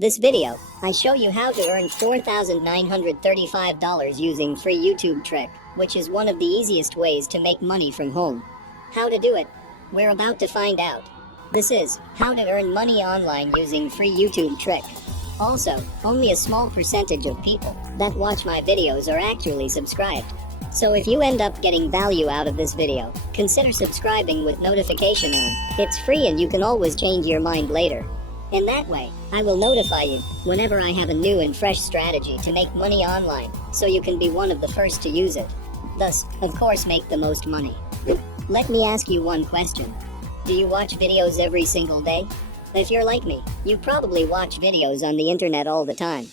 This video, I show you how to earn $4,935 using free YouTube trick, which is one of the easiest ways to make money from home. How to do it? We're about to find out. This is how to earn money online using free YouTube trick. Also, only a small percentage of people that watch my videos are actually subscribed. So if you end up getting value out of this video, consider subscribing with notification on. It's free and you can always change your mind later. In that way, I will notify you whenever I have a new and fresh strategy to make money online, so you can be one of the first to use it. Thus, of course, make the most money. Let me ask you one question. Do you watch videos every single day? If you're like me, you probably watch videos on the internet all the time.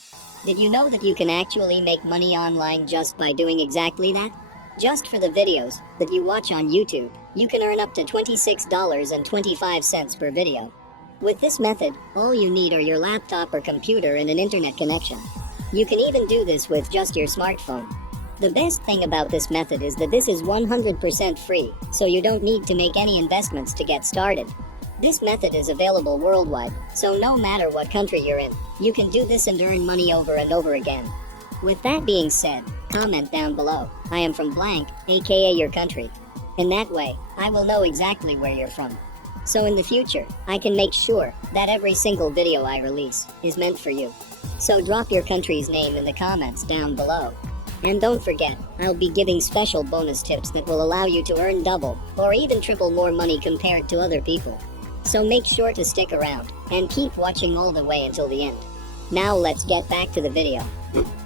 Did you know that you can actually make money online just by doing exactly that? Just for the videos that you watch on YouTube, you can earn up to $26.25 per video. With this method, all you need are your laptop or computer and an internet connection. You can even do this with just your smartphone. The best thing about this method is that this is 100% free, so you don't need to make any investments to get started. This method is available worldwide, so no matter what country you're in, you can do this and earn money over and over again. With that being said, comment down below, I am from blank, aka your country. In that way, I will know exactly where you're from. So in the future, I can make sure that every single video I release is meant for you. So drop your country's name in the comments down below. And don't forget, I'll be giving special bonus tips that will allow you to earn double or even triple more money compared to other people. So make sure to stick around and keep watching all the way until the end. Now let's get back to the video.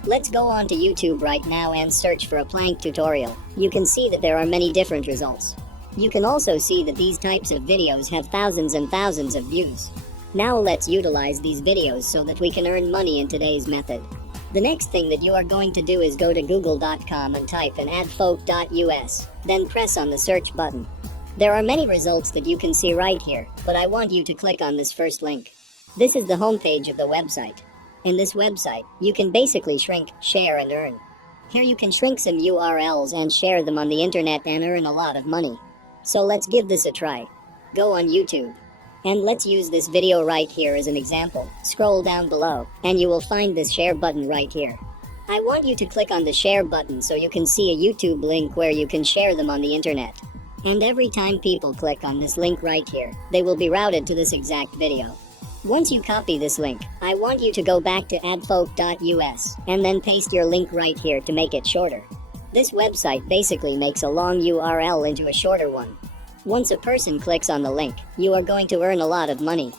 Let's go on to YouTube right now and search for a plank tutorial. You can see that there are many different results. You can also see that these types of videos have thousands and thousands of views. Now let's utilize these videos so that we can earn money in today's method. The next thing that you are going to do is go to google.com and type in adfolk.us, then press on the search button. There are many results that you can see right here, but I want you to click on this first link. This is the homepage of the website. In this website, you can basically shrink, share, and earn. Here you can shrink some URLs and share them on the internet and earn a lot of money. So let's give this a try. Go on YouTube. And let's use this video right here as an example. Scroll down below, and you will find this share button right here. I want you to click on the share button so you can see a YouTube link where you can share them on the internet. And every time people click on this link right here, they will be routed to this exact video. Once you copy this link, I want you to go back to adfolk.us and then paste your link right here to make it shorter. This website basically makes a long URL into a shorter one. Once a person clicks on the link, you are going to earn a lot of money.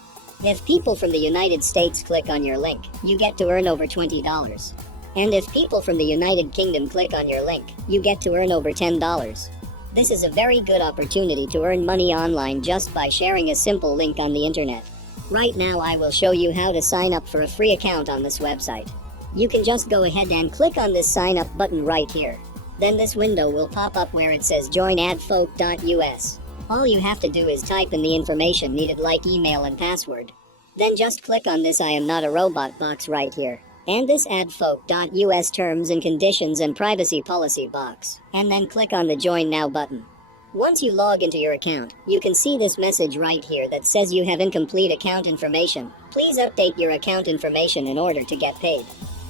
If people from the United States click on your link, you get to earn over $20. And if people from the United Kingdom click on your link, you get to earn over $10. This is a very good opportunity to earn money online just by sharing a simple link on the internet. Right now I will show you how to sign up for a free account on this website. You can just go ahead and click on this sign up button right here. Then this window will pop up where it says join adfolk.us. All you have to do is type in the information needed like email and password. Then just click on this I am not a robot box right here. And this adfolk.us terms and conditions and privacy policy box. And then click on the join now button. Once you log into your account, you can see this message right here that says you have incomplete account information. Please update your account information in order to get paid.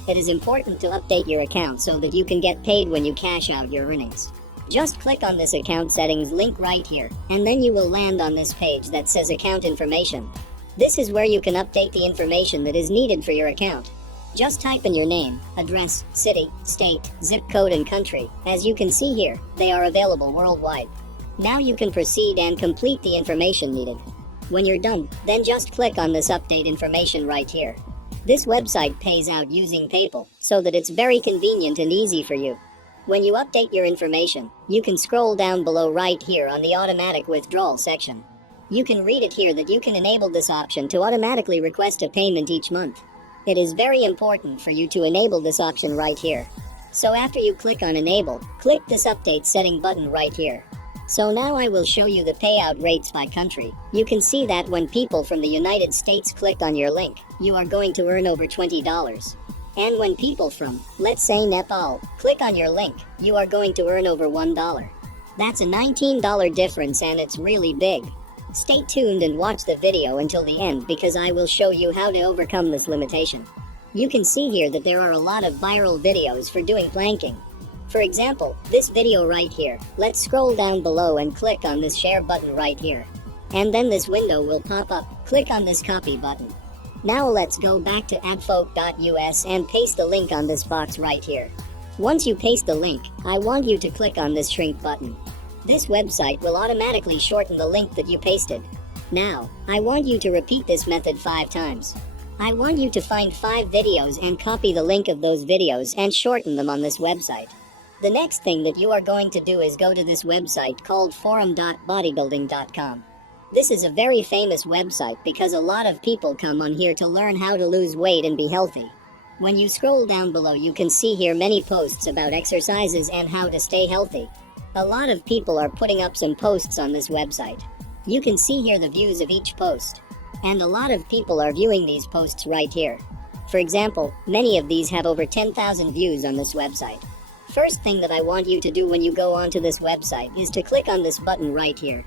It is important to update your account so that you can get paid when you cash out your earnings. Just click on this account settings link right here, and then you will land on this page that says account information. This is where you can update the information that is needed for your account. Just type in your name, address, city, state, zip code and country. As you can see here, they are available worldwide. Now you can proceed and complete the information needed. When you're done, then just click on this update information right here. This website pays out using PayPal, so that it's very convenient and easy for you. When you update your information, you can scroll down below right here on the automatic withdrawal section. You can read it here that you can enable this option to automatically request a payment each month. It is very important for you to enable this option right here. So after you click on enable, click this update setting button right here. So now I will show you the payout rates by country. You can see that when people from the United States click on your link, you are going to earn over $20. And when people from, let's say Nepal, click on your link, you are going to earn over $1. That's a $19 difference and it's really big. Stay tuned and watch the video until the end because I will show you how to overcome this limitation. You can see here that there are a lot of viral videos for doing planking. For example, this video right here. Let's scroll down below and click on this share button right here. And then this window will pop up. Click on this copy button. Now let's go back to adfolk.us and paste the link on this box right here. Once you paste the link, I want you to click on this shrink button. This website will automatically shorten the link that you pasted. Now, I want you to repeat this method 5 times. I want you to find 5 videos and copy the link of those videos and shorten them on this website. The next thing that you are going to do is go to this website called forum.bodybuilding.com. This is a very famous website because a lot of people come on here to learn how to lose weight and be healthy. When you scroll down below, you can see here many posts about exercises and how to stay healthy. A lot of people are putting up some posts on this website. You can see here the views of each post. And a lot of people are viewing these posts right here. For example, many of these have over 10,000 views on this website. First thing that I want you to do when you go onto this website is to click on this button right here.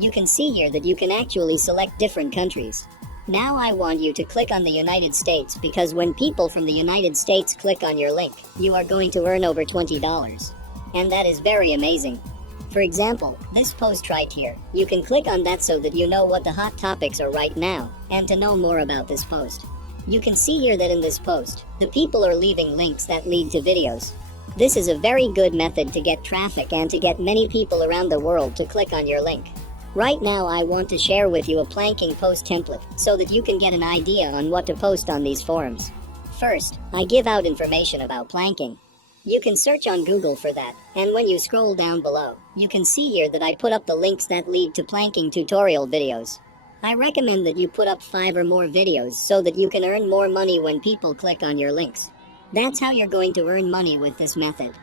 You can see here that you can actually select different countries. Now I want you to click on the United States because when people from the United States click on your link, you are going to earn over $20. And that is very amazing. For example, this post right here, you can click on that so that you know what the hot topics are right now, and to know more about this post. You can see here that in this post, the people are leaving links that lead to videos. This is a very good method to get traffic and to get many people around the world to click on your link. Right now I want to share with you a planking post template so that you can get an idea on what to post on these forums. First, I give out information about planking. You can search on Google for that, and when you scroll down below, you can see here that I put up the links that lead to planking tutorial videos. I recommend that you put up 5 or more videos so that you can earn more money when people click on your links. That's how you're going to earn money with this method.